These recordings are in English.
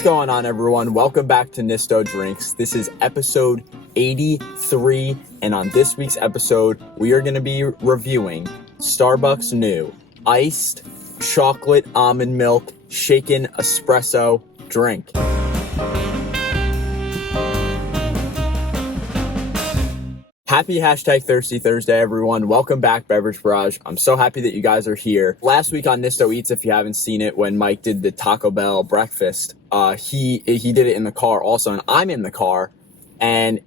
What's going on, everyone? Welcome back to Nisto Drinks. This is episode 83, and on this week's episode, we are going to be reviewing Starbucks' new iced chocolate almond milk shaken espresso drink. Happy #Thirsty Thursday, everyone. Welcome back, Beverage Barrage. I'm so happy that you guys are here. Last week on Nisto Eats, if you haven't seen it, when Mike did the Taco Bell breakfast, he did it in the car also, and I'm in the car, and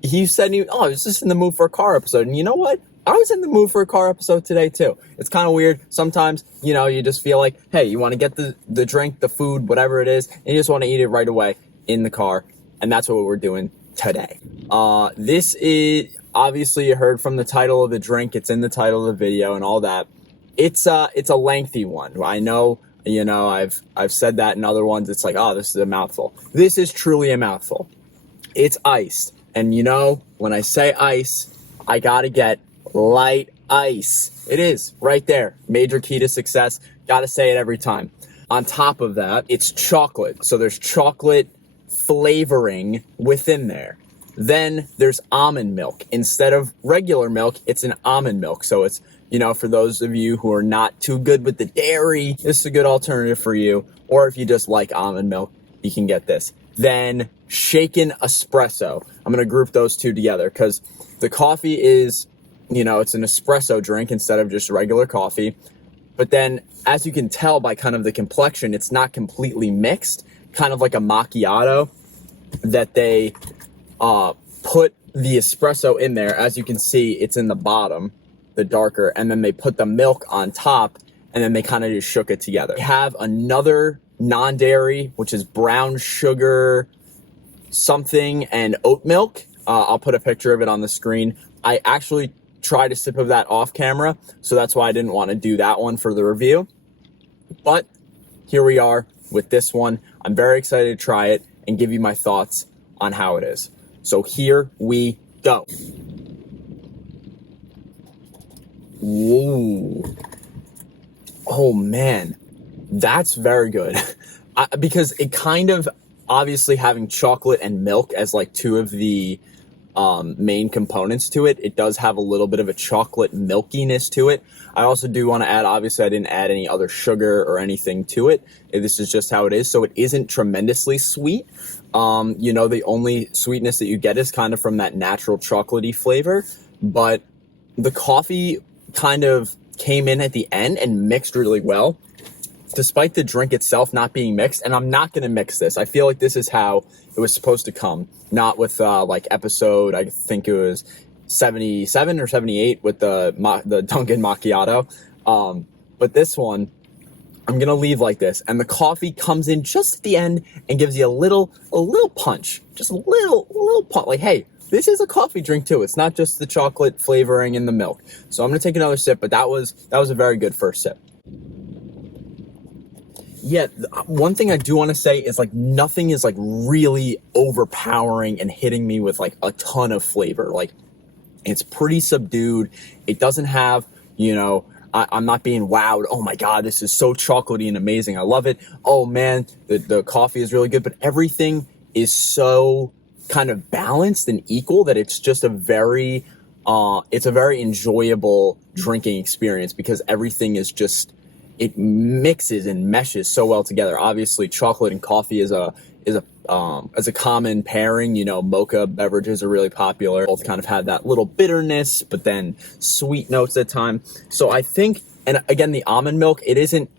he said, I was just in the mood for a car episode. And you know what? I was in the mood for a car episode today, too. It's kind of weird. Sometimes, you just feel like, hey, you want to get the drink, the food, whatever it is, and you just want to eat it right away in the car, and that's what we're doing today. This is, obviously you heard from the title of the drink, it's in the title of the video and all that. It's a lengthy one. I know, I've said that in other ones. It's like, oh, this is a mouthful. This is truly a mouthful. It's iced. And when I say ice, I gotta get light ice. It is right there. Major key to success. Gotta say it every time. On top of that, it's chocolate. So there's chocolate flavoring within there. Then there's almond milk. Instead of regular milk, it's an almond milk. So it's, for those of you who are not too good with the dairy, this is a good alternative for you. Or if you just like almond milk, you can get this. Then shaken espresso. I'm going to group those two together because the coffee is, it's an espresso drink instead of just regular coffee. But then, as you can tell by kind of the complexion, it's not completely mixed, kind of like a macchiato that they put the espresso in there. As you can see, it's in the bottom, the darker, and then they put the milk on top, and then they kind of just shook it together. They have another non-dairy, which is brown sugar something and oat milk. I'll put a picture of it on the screen. I actually tried a sip of that off camera, so that's why I didn't want to do that one for the review. But here we are with this one. I'm very excited to try it and give you my thoughts on how it is. So here we go. Whoa. Oh man, that's very good. Because it kind of, obviously having chocolate and milk as like two of the main components to it, it does have a little bit of a chocolate milkiness to it. I also do want to add, obviously I didn't add any other sugar or anything to it. This is just how it is. So it isn't tremendously sweet. The only sweetness that you get is kind of from that natural chocolatey flavor, but the coffee kind of came in at the end and mixed really well, despite the drink itself not being mixed. And I'm not going to mix this. I feel like this is how it was supposed to come, not with like episode, I think it was 77 or 78 with the Dunkin' Macchiato. But this one, I'm going to leave like this. And the coffee comes in just at the end and gives you a little punch, just a little punch. Like, hey, this is a coffee drink too. It's not just the chocolate flavoring in the milk. So I'm going to take another sip, but that was a very good first sip. Yeah, one thing I do want to say is like nothing is like really overpowering and hitting me with like a ton of flavor. Like it's pretty subdued. It doesn't have, I'm not being wowed. Oh my God, this is so chocolatey and amazing. I love it. Oh man, the coffee is really good, but everything is so kind of balanced and equal that it's just a very enjoyable drinking experience because everything is just, it mixes and meshes so well together. Obviously, chocolate and coffee is a common pairing. Mocha beverages are really popular. Both kind of have that little bitterness, but then sweet notes at times. So I think, and again, the almond milk, it isn't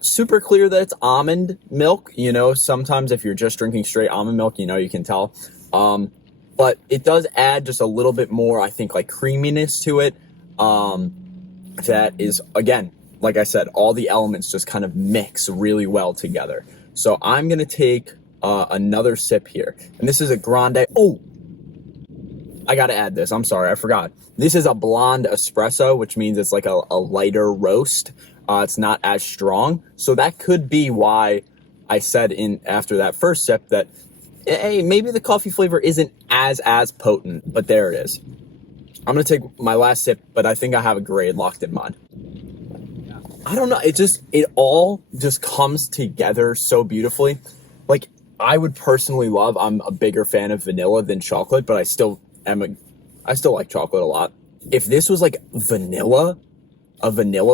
super clear that it's almond milk. Sometimes if you're just drinking straight almond milk, you can tell. But it does add just a little bit more, I think, like creaminess to it. That is, again, like I said, all the elements just kind of mix really well together. So I'm going to take another sip here. And this is a grande. Oh, I got to add this. I'm sorry, I forgot. This is a blonde espresso, which means it's like a lighter roast. It's not as strong. So that could be why I said after that first sip that, hey, maybe the coffee flavor isn't as potent, but there it is. I'm going to take my last sip, but I think I have a grade locked in mind. I don't know. It all just comes together so beautifully. Like, I would personally love, I'm a bigger fan of vanilla than chocolate, but I still like chocolate a lot. If this was like a vanilla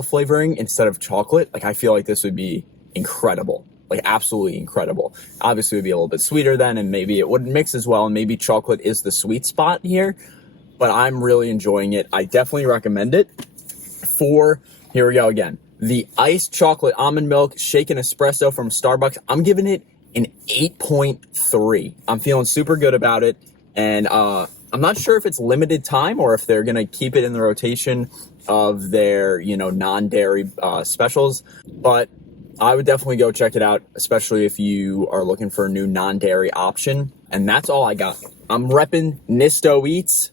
flavoring instead of chocolate, like I feel like this would be incredible. Like absolutely incredible. Obviously it would be a little bit sweeter then, and maybe it wouldn't mix as well, and maybe chocolate is the sweet spot here, but I'm really enjoying it. I definitely recommend it. Here we go again. The iced chocolate almond milk shaken espresso from Starbucks. I'm giving it an 8.3. I'm feeling super good about it. And I'm not sure if it's limited time or if they're going to keep it in the rotation of their, non-dairy specials. But I would definitely go check it out, especially if you are looking for a new non-dairy option. And that's all I got. I'm repping Nisto Eats.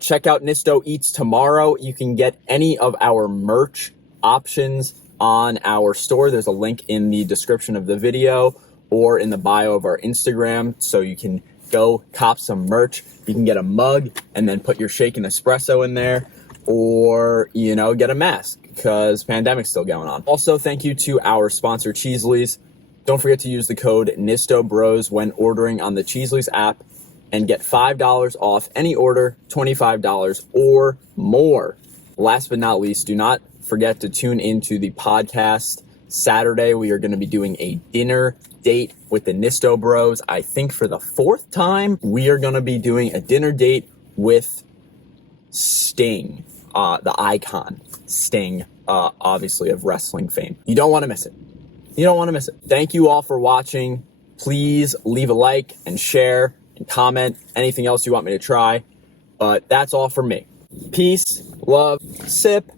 Check out Nisto Eats tomorrow. You can get any of our merch options on our store. There's a link in the description of the video or in the bio of our Instagram, so you can go cop some merch. You can get a mug and then put your shaken espresso in there, or get a mask because pandemic's still going on. Also, thank you to our sponsor Cheesely's. Don't forget to use the code NISTOBROS when ordering on the Cheesely's app and get $5 off any order, $25 or more. Last but not least, do not forget to tune into the podcast Saturday. We are going to be doing a dinner date with the Nisto Bros. I think for the 4th time, we are going to be doing a dinner date with Sting, the icon Sting, obviously of wrestling fame. You don't want to miss it. You don't want to miss it. Thank you all for watching. Please leave a like and share and comment anything else you want me to try. But that's all from me. Peace, love, sip.